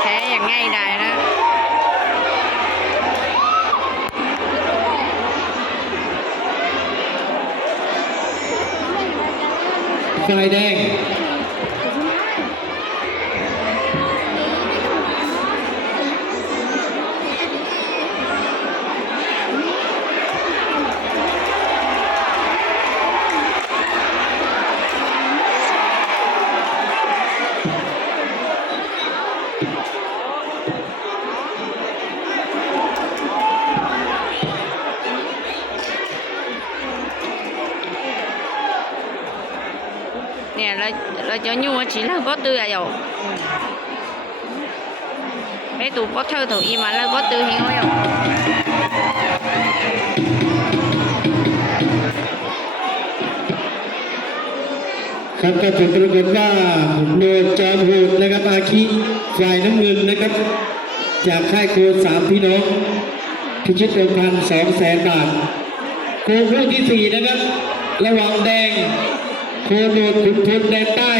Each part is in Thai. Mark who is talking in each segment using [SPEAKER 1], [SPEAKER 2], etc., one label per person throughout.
[SPEAKER 1] แพ้อย่างง่ายดายนะไฟแดง
[SPEAKER 2] nè là là cho nhu chỉ là có tư à dầu mấy tụ có thơ thủ y mà là có tư hiểu không
[SPEAKER 1] ครับก็ผลปรากฏว่าโนจอมโหดนะครับอาคิฝ่ายน้ำเงินนะครับ จากค่ายโคสามพี่น้องพิชิตเดิมพันสองแสนบาทโคคู่ที่สี่นะครับ ระหว่างแดง โคโนดขุนพลแดนใต้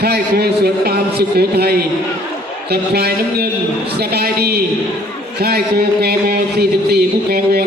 [SPEAKER 1] ค่ายโคสวนปามสุโขทัยกับฝ่ายน้ำเงินสบายดี ค่ายโคกม 44ผู้กองวน